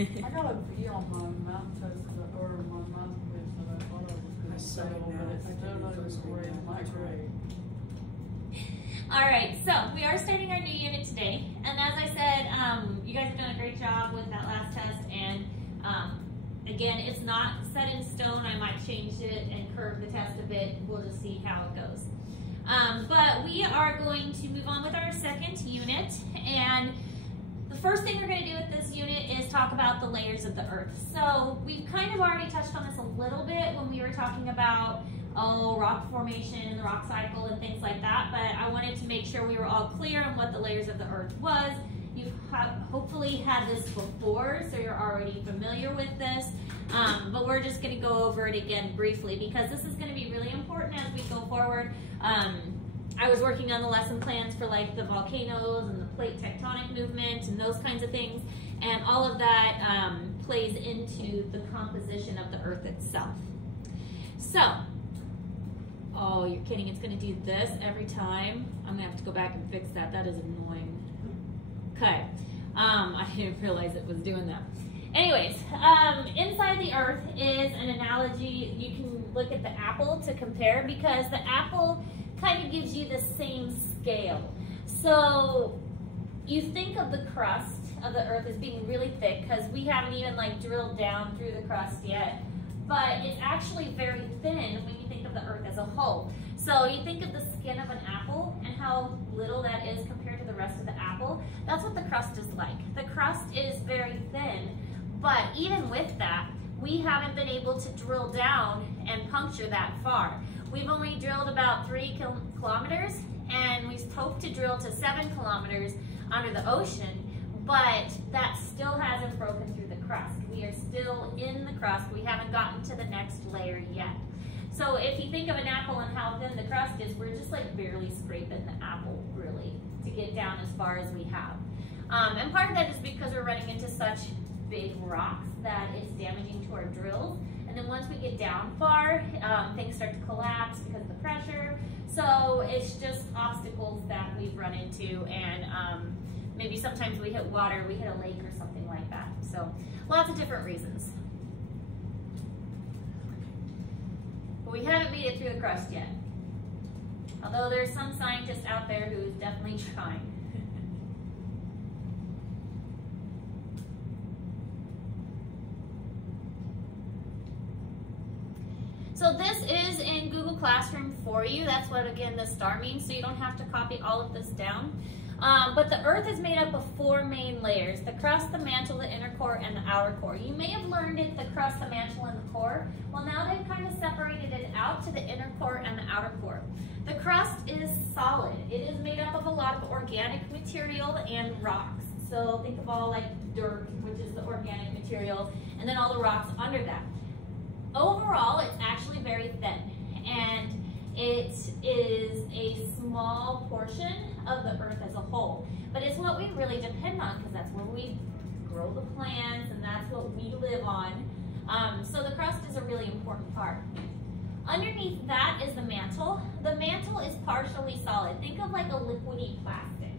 I got a V on my mountain test or my mountain quiz that I thought I was going to fail, but I still not even worried my grade. All right, so we are starting our new unit today, and as I said, you guys have done a great job with that last test, and again, it's not set in stone. I might change it and curve the test a bit. We'll just see how it goes. But we are going to move on with our second unit, and the first thing we're going to do with this unit is talk about the layers of the earth. So we've kind of already touched on this a little bit when we were talking about rock formation, the rock cycle, and things like that, but I wanted to make sure we were all clear on what the layers of the earth was. You've hopefully had this before, so you're already familiar with this, but we're just going to go over it again briefly because this is going to be really important as we go forward. I was working on the lesson plans for like the volcanoes and the plate tectonic movement and those kinds of things, and all of that plays into the composition of the earth itself. So, oh, you're kidding, it's going to do this every time. I'm going to have to go back and fix that. That is annoying. Okay, I didn't realize it was doing that. Anyways, inside the earth is an analogy. You can look at the apple to compare because the apple kind of gives you the same scale. So you think of the crust of the earth as being really thick because we haven't even like drilled down through the crust yet, but it's actually very thin when you think of the earth as a whole. So you think of the skin of an apple and how little that is compared to the rest of the apple. That's what the crust is like. The crust is very thin, but even with that, we haven't been able to drill down and puncture that far. We've only drilled about 3 kilometers, and we hope to drill to 7 kilometers under the ocean, but that still hasn't broken through the crust. We are still in the crust. We haven't gotten to the next layer yet. So if you think of an apple and how thin the crust is, we're just like barely scraping the apple, really, to get down as far as we have. And part of that is because we're running into such big rocks that it's damaging to our drills. And then once we get down far, things start to collapse because of the pressure. So it's just obstacles that we've run into, and maybe sometimes we hit water, we hit a lake or something like that. So lots of different reasons. But we haven't made it through the crust yet. Although there's some scientist out there who's definitely trying. So this is in Google Classroom for you. That's what, again, the star means, so you don't have to copy all of this down. But the earth is made up of 4 main layers: the crust, the mantle, the inner core, and the outer core. You may have learned it, the crust, the mantle, and the core. Well, now they've kind of separated it out to the inner core and the outer core. The crust is solid. It is made up of a lot of organic material and rocks. So think of all like dirt, which is the organic material, and then all the rocks under that. Overall, it's actually very thin, and it is a small portion of the earth as a whole. But it's what we really depend on because that's where we grow the plants and that's what we live on. So the crust is a really important part. Underneath that is the mantle. The mantle is partially solid. Think of like a liquidy plastic,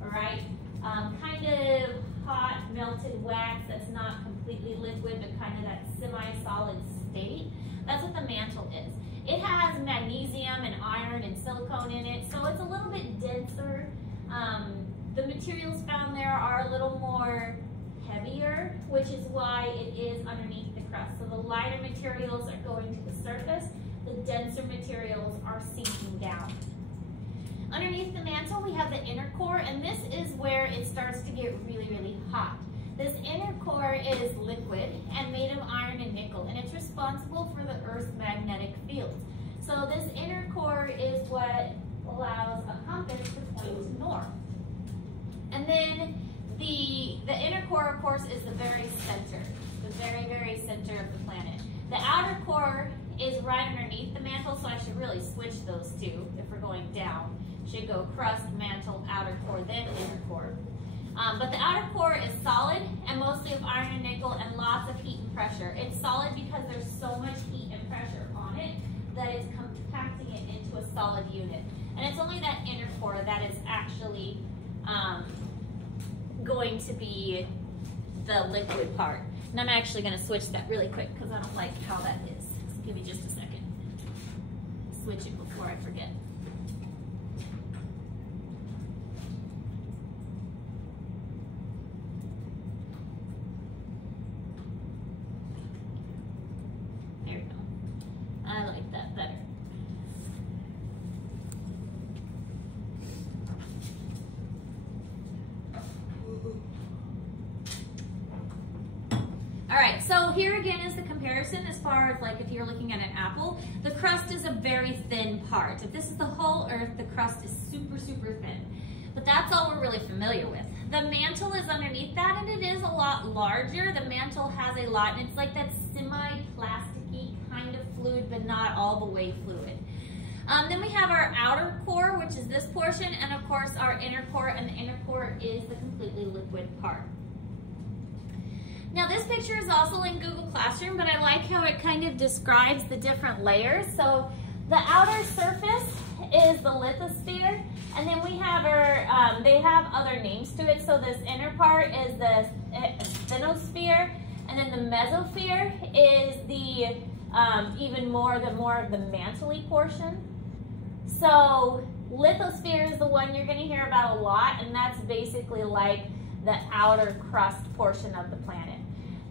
all right? Kind of hot melted wax that's not completely liquid, but kind of that semi-solid state. That's what the mantle is. It has magnesium and iron and silicone in it, so it's a little bit denser. The materials found there are a little more heavier, which is why it is underneath the crust. So the lighter materials are going to the surface, the denser materials are sinking down. Underneath the mantle, we have the inner core, and this is where it starts to get really, really hot. This inner core is liquid and made of iron and nickel, and it's responsible for the Earth's magnetic field. So this inner core is what allows a compass to point north. And then the inner core, of course, is the very center, the very, very center of the planet. The outer core is right underneath the mantle, so I should really switch those two if we're going down. Should go crust, mantle, outer core, then inner core. But the outer core is solid and mostly of iron and nickel and lots of heat and pressure. It's solid because there's so much heat and pressure on it that it's compacting it into a solid unit. And it's only that inner core that is actually going to be the liquid part. And I'm actually going to switch that really quick because I don't like how that is. So give me just a second. Switch it before I forget. There we go. I like that better. All right, so here again is the comparison as far as like if you're looking at an apple. The crust is a very thin part. If this is the whole earth, the crust is super, super thin. But that's all we're really familiar with. The mantle is underneath that, and it is a lot larger. The mantle has a lot, and it's like that semi-plasticky kind of fluid, but not all the way fluid. Then we have our outer core, which is this portion, and of course our inner core, and the inner core is the completely liquid part. Now this picture is also in Google Classroom, but I like how it kind of describes the different layers. So the outer surface is the lithosphere, and then we have our, they have other names to it. So this inner part is the asthenosphere, and then the mesosphere is the even more of the mantle-y portion. So lithosphere is the one you're going to hear about a lot, and that's basically like the outer crust portion of the planet.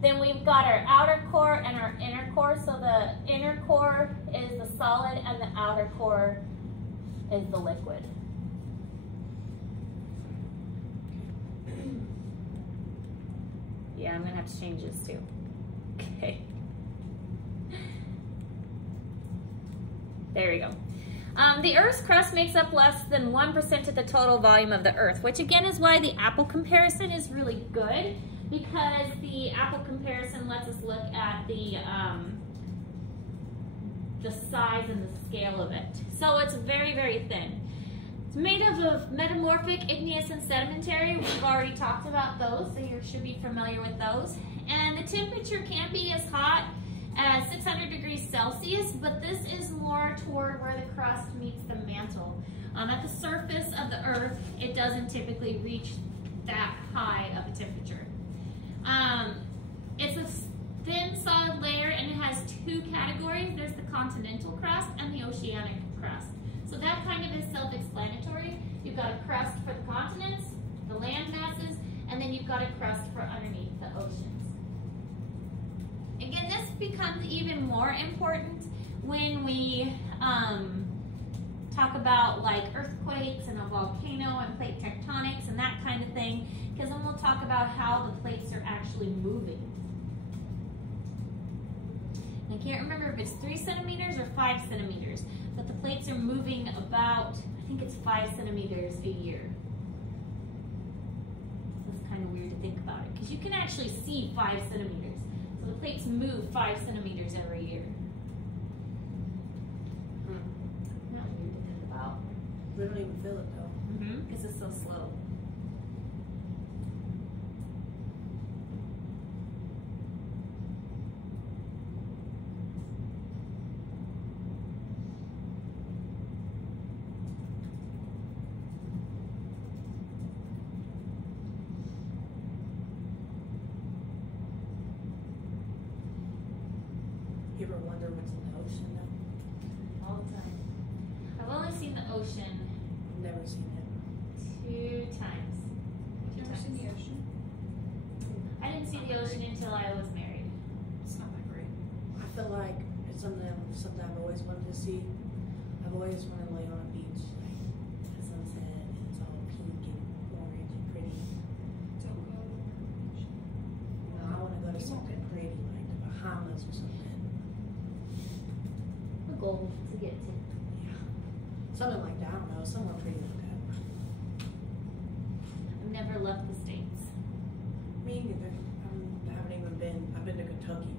Then we've got our outer core and our inner core. So the inner core is the solid and the outer core is the liquid. Yeah, I'm gonna have to change this too. Okay. There we go. The Earth's crust makes up less than 1% of the total volume of the Earth, which again is why the apple comparison is really good, because the apple comparison lets us look at the size and the scale of it. So it's very, very thin. It's made up of metamorphic, igneous, and sedimentary. We've already talked about those, so you should be familiar with those. And the temperature can be as hot as 600 degrees Celsius, but this is more toward where the crust meets the mantle. At the surface of the Earth, it doesn't typically reach that high of a temperature. It's a thin, solid layer, and it has two categories. There's the continental crust and the oceanic crust. So that kind of is self-explanatory. You've got a crust for the continents, the land masses, and then you've got a crust for underneath the oceans. Again, this becomes even more important when we talk about like earthquakes and a volcano and plate tectonics and that kind of thing, because then we'll talk about how the plates are actually moving. And I can't remember if it's 3 centimeters or 5 centimeters, but the plates are moving about, I think it's 5 centimeters a year. So it's kind of weird to think about it, because you can actually see 5 centimeters. So the plates move 5 centimeters every year. Not weird to think about. We don't even feel it though. Because it's so slow. You ever wonder what's in the ocean though? All the time. I've only seen the ocean Never seen it. 2 times. You ever seen the ocean? I didn't see the ocean until I was married. It's not that great. I feel like it's something I've always wanted to see. I've always wanted to lay on a beach, like at sunset, and it's all pink and orange and pretty. Don't go. I want to go to something pretty, like the Bahamas or something. The goal to get to. Yeah. Something like that. I don't know. Somewhere pretty like that. I've never left the States. Me neither. I haven't even been. I've been to Kentucky.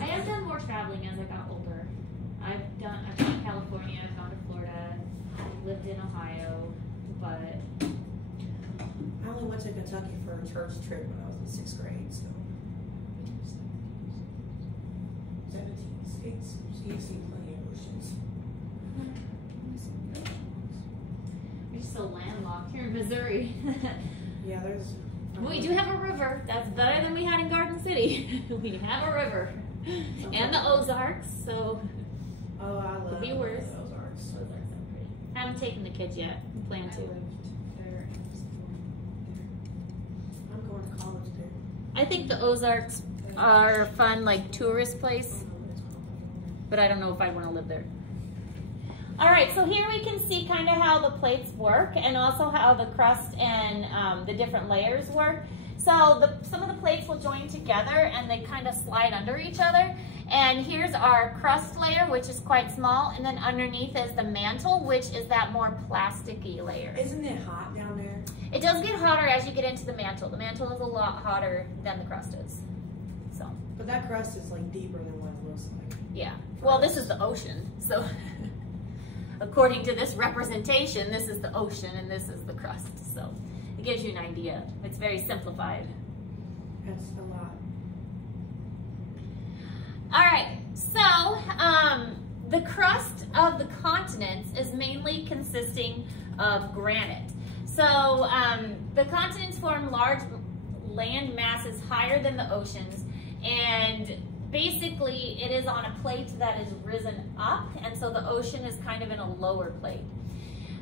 I have done more traveling as I got older. I've gone to California, I've gone to Florida, I've lived in Ohio, but I only went to Kentucky for a church trip when I was in 6th grade, so 17 states. So you've seen plenty of oceans. we're just so landlocked here in Missouri. Yeah, there's. We do have a river. That's better than we had in Garden City. We have a river. And the Ozarks, so Oh, I love could be worse. Ozarks. Ozarks are pretty. I haven't taken the kids yet. I plan I to. lived there and was born I'm going to college there. I think the Ozarks are a fun, like, tourist place, but I don't know if I want to live there. All right, so here we can see kind of how the plates work and also how the crust and the different layers work. So some of the plates will join together and they kind of slide under each other. And here's our crust layer, which is quite small, and then underneath is the mantle, which is that more plasticky layer. Isn't it hot down there? It does get hotter as you get into the mantle. The mantle is a lot hotter than the crust is. So, But that crust is like deeper than what it looks like. yeah. Well, this is the ocean, so according to this representation, this is the ocean and this is the crust. So it gives you an idea. It's very simplified. That's a lot. All right, so the crust of the continents is mainly consisting of granite. So the continents form large land masses higher than the oceans, and basically it is on a plate that is risen up, and so the ocean is kind of in a lower plate.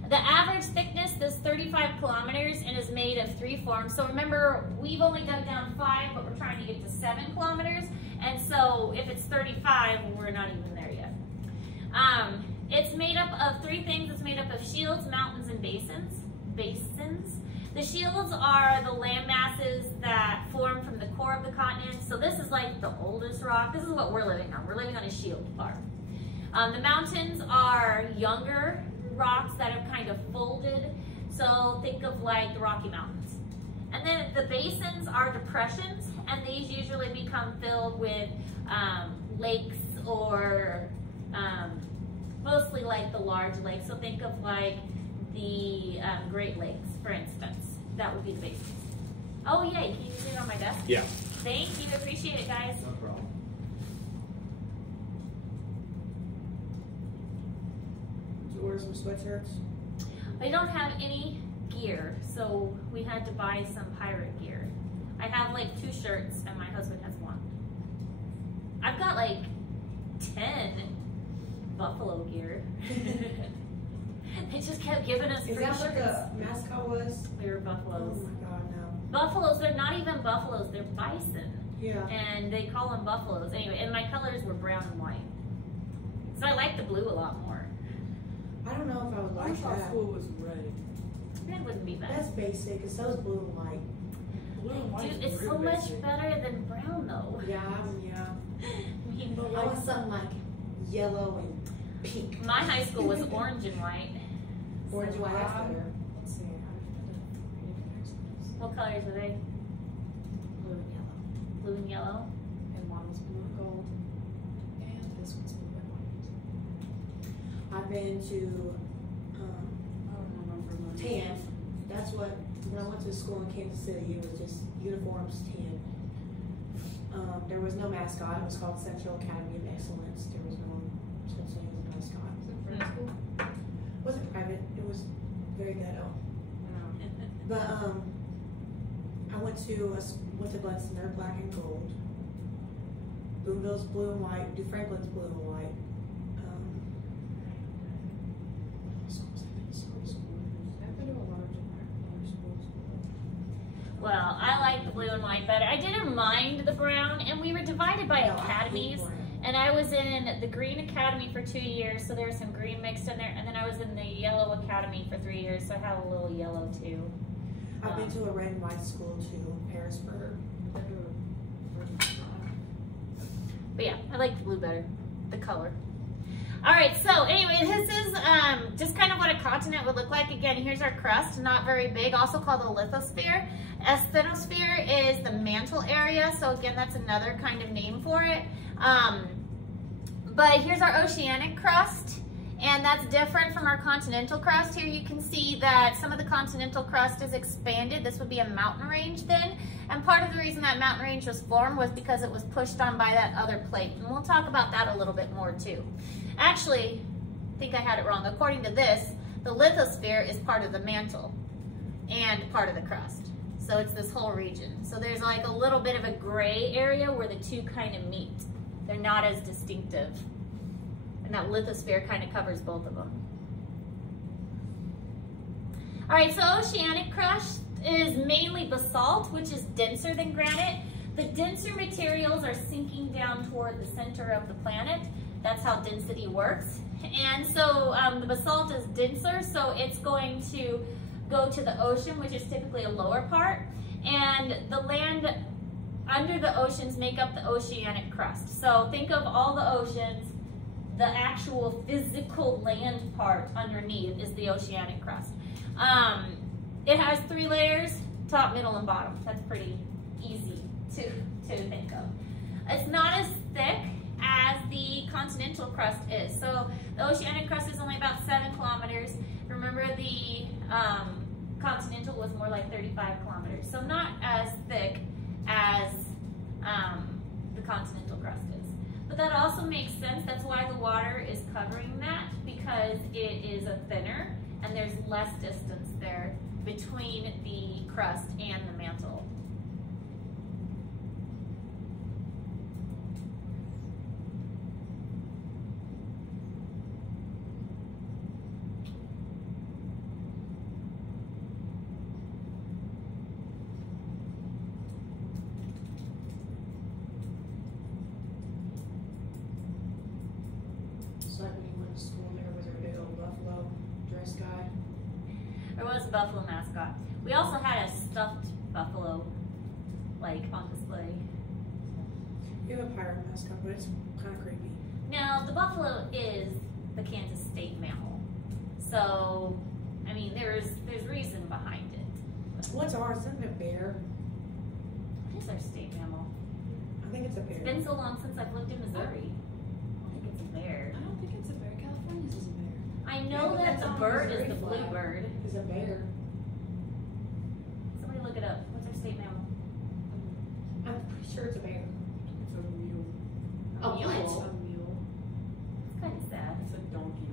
The average thickness is 35 kilometers and is made of 3 forms. So remember, we've only dug down 5, but we're trying to get to 7 kilometers. And so if it's 35, we're not even there yet. It's made up of 3 things. It's made up of shields, mountains, and basins. The shields are the land masses that form from the core of the continent. So this is like the oldest rock. This is what we're living on. We're living on a shield part. The mountains are younger rocks that have kind of folded. So think of like the Rocky Mountains. And then the basins are depressions, and these usually become filled with lakes or mostly like the large lakes. So think of like the Great Lakes, for instance. That would be the basins. Oh yay, can you see it on my desk? Yeah. Thank you, appreciate it guys. No problem. Did you order some sweatshirts? I don't have any gear, so we had to buy some pirate gear. I have like 2 shirts and my husband has 1. I've got like 10 buffalo gear. They just kept giving us free Is that what shirts. the mascot was? We were Oh buffaloes. my god, no. Buffaloes, they're not even buffaloes, they're bison. Yeah. And they call them buffaloes. Anyway, and my colors were brown and white. So I like the blue a lot more. I don't know if I would I like thought that. school was red. Red wouldn't be bad. That's basic, because so is blue and white. Blue and white Dude, is it's real so much basic. better than brown though. Yeah. I mean, I want something like yellow and pink. my high school was orange and white. Orange and white, that's better. Let's see, I did accents. What colors were they? Blue and yellow. Blue and yellow? And one was blue and gold. And this one's blue and white. I've been to I don't remember my tan. That's what, when I went to school in Kansas City, it was just uniforms, tan. There was no mascot. It was called Central Academy of Excellence. There was no such thing as a mascot. Is it French school? It wasn't private. It was very ghetto. But I went to Glenson. They're black and gold. Boonville's blue and white. New Franklin's blue and white. I've been to a lot of different other schools. Well, I like the blue and white better. I didn't mind the brown, and we were divided by No, I hate academies. brown. And I was in the green academy for 2 years, so there was some green mixed in there. And then I was in the yellow academy for 3 years, so I had a little yellow too. I've been to a red and white school too, Harrisburg. But yeah, I like the blue better, the color. All right, so anyway, this is just kind of what a continent would look like. Again, here's our crust, not very big, also called the lithosphere. Asthenosphere is the mantle area, so again, that's another kind of name for it. But here's our oceanic crust, and that's different from our continental crust. Here you can see that some of the continental crust is expanded. This would be a mountain range then. And part of the reason that mountain range was formed was because it was pushed on by that other plate. And we'll talk about that a little bit more too. Actually, I think I had it wrong. According to this, the lithosphere is part of the mantle and part of the crust. So it's this whole region. So there's like a little bit of a gray area where the two kind of meet. They're not as distinctive. And that lithosphere kind of covers both of them. All right, so oceanic crust is mainly basalt, which is denser than granite. The denser materials are sinking down toward the center of the planet. That's how density works. And so the basalt is denser, so it's going to go to the ocean, which is typically a lower part. And the land under the oceans make up the oceanic crust. So think of all the oceans, the actual physical land part underneath is the oceanic crust. It has 3 layers, top, middle, and bottom. That's pretty easy to think of. It's not as thick as the continental crust is. So the oceanic crust is only about 7 kilometers. Remember the continental was more like 35 kilometers. So not as thick as the continental crust is. But that also makes sense. That's why the water is covering that, because it is a thinner and there's less distance there between the crust and the mantle. So like when you went to school there, was there a big old buffalo dress guy? There was a buffalo mascot. We also had a stuffed buffalo, like, on display. You have a pirate mascot, but it's kind of creepy. Now, the buffalo is the Kansas state mammal. So, I mean, there's reason behind it. What's ours? Isn't it a bear? What is our state mammal? I think it's a bear. It's been so long since I've lived in Missouri. I think it's a bear. I don't think it's a bear. California's is a bear. I know but that that's the on bird Missouri is the flag. bluebird. It's a bear. Somebody look it up. What's our state mammal? I'm pretty sure it's a bear. It's a mule. A mule? It's mule? a mule. It's kind of sad. It's a donkey.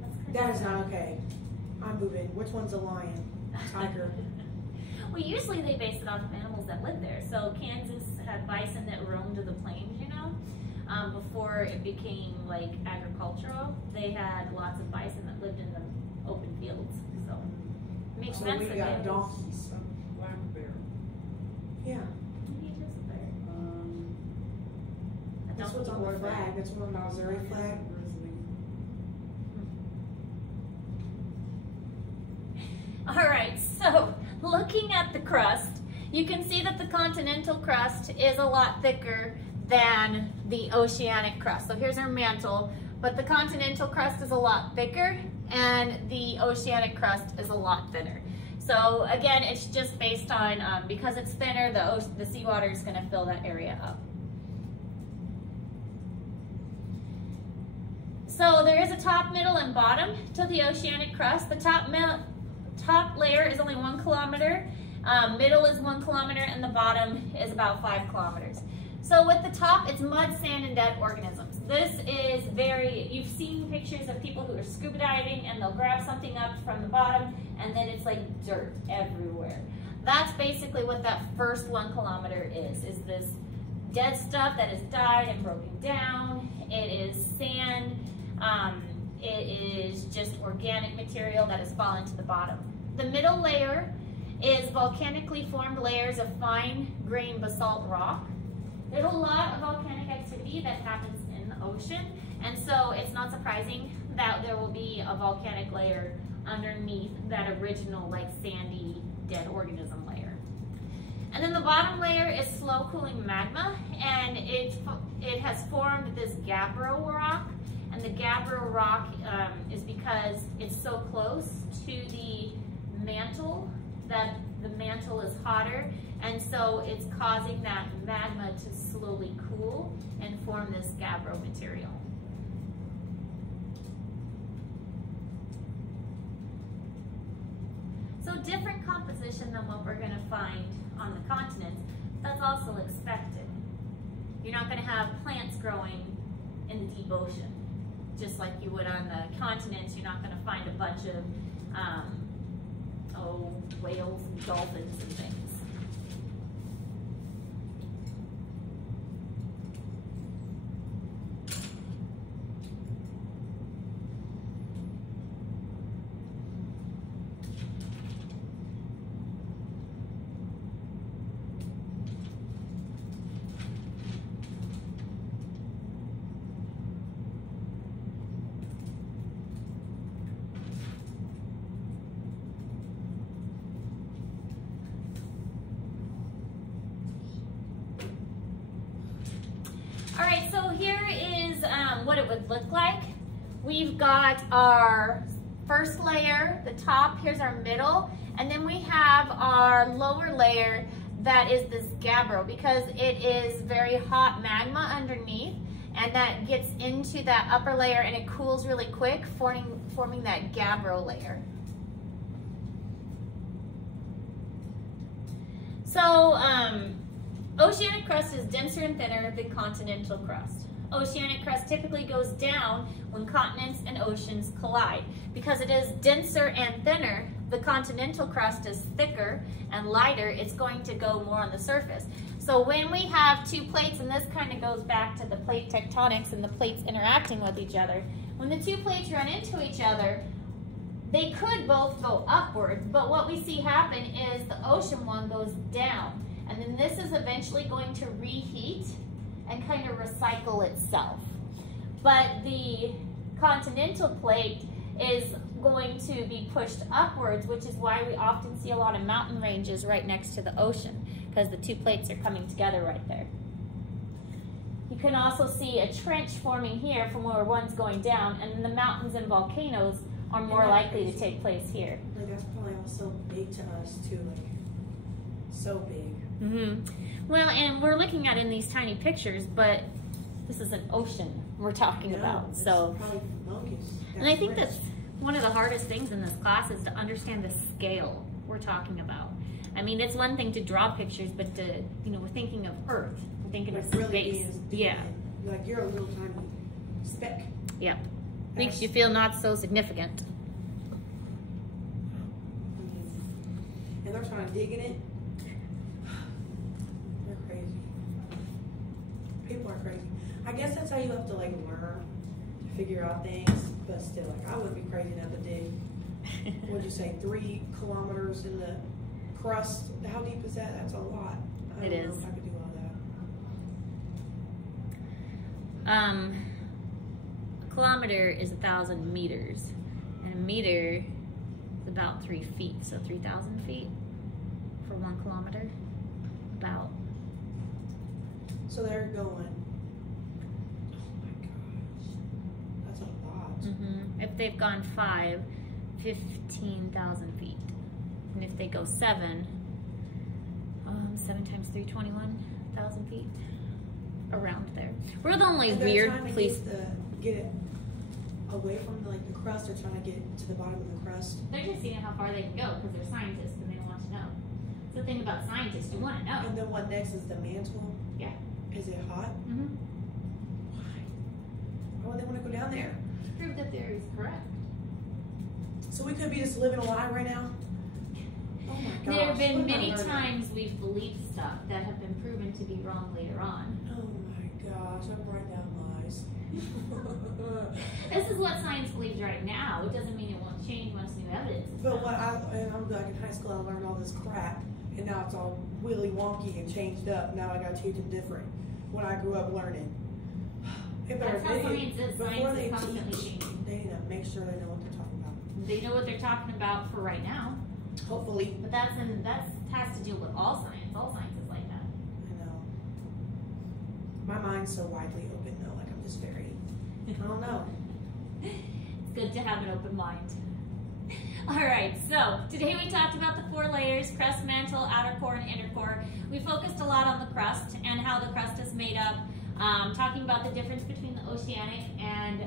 That's kind That of is sad. not okay. I'm moving. Which one's a lion? Tiger. Well, usually they base it off of animals that live there. So Kansas had bison that roamed the plains, you know. Before it became like agricultural, they had lots of bison that lived in the open fields. So it makes So sense we that got they donkeys. A black bear. Maybe Yeah. it is a bear. A That's donkey what's on or the a bear. flag. That's one of the Missouri flag. Grizzly. All right, so looking at the crust, you can see that the continental crust is a lot thicker than the oceanic crust. So here's our mantle, but the continental crust is a lot thicker and the oceanic crust is a lot thinner. So again, it's just based on, because it's thinner, the seawater is gonna fill that area up. So there is a top, middle, and bottom to the oceanic crust. The top layer is only 1 kilometer, middle is 1 kilometer, and the bottom is about 5 kilometers. So with the top, it's mud, sand, and dead organisms. This is you've seen pictures of people who are scuba diving and they'll grab something up from the bottom and then it's like dirt everywhere. That's basically what that first 1 kilometer is this dead stuff that has died and broken down. It is sand. It is just organic material that has fallen to the bottom. The middle layer is volcanically formed layers of fine-grained basalt rock. There's a lot of volcanic activity that happens in the ocean, and so it's not surprising that there will be a volcanic layer underneath that original, like, sandy, dead organism layer. And then the bottom layer is slow-cooling magma, and it has formed this gabbro rock. And the gabbro rock is because it's so close to the mantle that the mantle is hotter, and so it's causing that magma to slowly cool and form this gabbro material. So different composition than what we're going to find on the continents. That's also expected. You're not going to have plants growing in the deep ocean, just like you would on the continents. You're not going to find a bunch of whales and dolphins and things. what it would look like. We've got our first layer, the top, here's our middle, and then we have our lower layer that is this gabbro, because it is very hot magma underneath, and that gets into that upper layer and it cools really quick, forming that gabbro layer. So oceanic crust is denser and thinner than continental crust. Oceanic crust typically goes down when continents and oceans collide. Because it is denser and thinner, the continental crust is thicker and lighter, it's going to go more on the surface. So when we have two plates, and this kind of goes back to the plate tectonics and the plates interacting with each other, when the two plates run into each other, they could both go upwards, but what we see happen is the ocean one goes down, and then this is eventually going to reheat and kind of recycle itself. But the continental plate is going to be pushed upwards, which is why we often see a lot of mountain ranges right next to the ocean, because the two plates are coming together right there. You can also see a trench forming here from where one's going down, and the mountains and volcanoes are more likely to take place here. Like that's probably also big to us too, like so big. Well, and we're looking at it in these tiny pictures, but this is an ocean we're talking about. So, probably humongous. and I think that's one of the hardest things in this class is to understand the scale we're talking about. I mean, it's one thing to draw pictures, but to, you know, we're thinking of Earth, we're thinking of space. Yeah. Like you're a little tiny speck. Yep. Makes you feel not so significant. And they're trying to dig in it. They're crazy. People are crazy. I guess that's how you have to like learn to figure out things, but still, like I wouldn't be crazy enough to dig. What'd you say, 3 kilometers in the crust? How deep is that? That's a lot. I don't know if I could do all that. A kilometer is 1,000 meters, and a meter is about 3 feet, so 3,000 feet for 1 kilometer, about. So they're going. Oh my gosh, that's a lot. If they've gone 5, 15,000 feet, and if they go 7, 7 times 3, 21,000 feet, around there. We're the only weird place. Get it away from the crust, or trying to get it to the bottom of the crust. They're just seeing how far they can go because they're scientists and they want to know. It's the thing about scientists, you want to know. And then what next is the mantle? Yeah. Is it hot? Why? Why would they want to go down there? Prove that theory is correct. So we could be just living a lie right now? Oh my gosh. There have been many times we've believed stuff that have been proven to be wrong later on. Oh my gosh, I'm writing down lies. This is what science believes right now. It doesn't mean it won't change once new evidence is But found. I'm like in high school, I learned all this crap, and now it's all willy wonky and changed up. Now I got to teach them different. What I grew up learning. That's how science is. Science is constantly changing. They need to make sure they know what they're talking about. They know what they're talking about for right now. Hopefully. But that has to do with all science. All science is like that. I know. My mind's so widely open though. Like I'm just very, I don't know. It's good to have an open mind. All right, so today we talked about the 4 layers: crust, mantle, outer core, and inner core. We focused a lot on the crust and how the crust is made up, talking about the difference between the oceanic and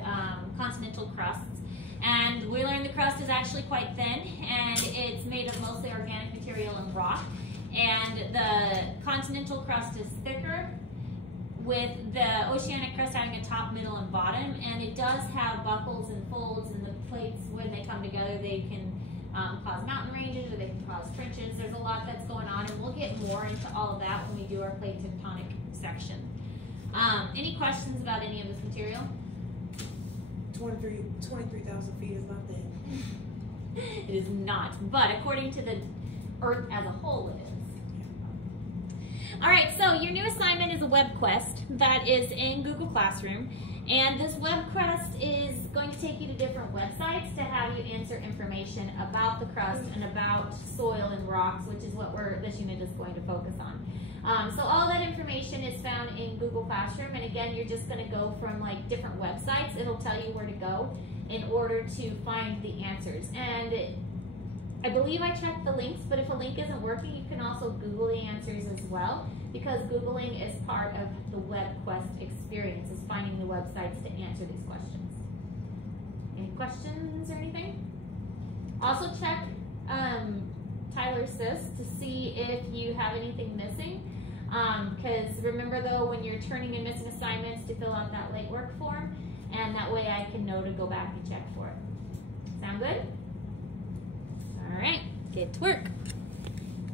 continental crusts. And we learned the crust is actually quite thin, and it's made of mostly organic material and rock. And the continental crust is thicker, with the oceanic crust having a top, middle, and bottom. And it does have buckles and folds, and the plates, when they come together, they can cause mountain ranges, or they can cause trenches. There's a lot that's going on, and we'll get more into all of that when we do our plate tectonic section. Any questions about any of this material? 23,000 feet is not that. It is not, but according to the Earth as a whole, it is. All right, so your new assignment is a web quest that is in Google Classroom, and this web quest is going to take you to different websites to have you answer information about the crust and about soil and rocks, which is what this unit is going to focus on. So all that information is found in Google Classroom, and again, you're just going to go from like different websites. It'll tell you where to go in order to find the answers. And I believe I checked the links, but if a link isn't working, you can also Google the answers as well, because Googling is part of the WebQuest experience, is finding the websites to answer these questions. Any questions or anything? Also check Tyler Sys to see if you have anything missing. Because remember though, when you're turning in missing assignments, to fill out that late work form, and that way I can know to go back and check for it. Sound good? All right, get to work.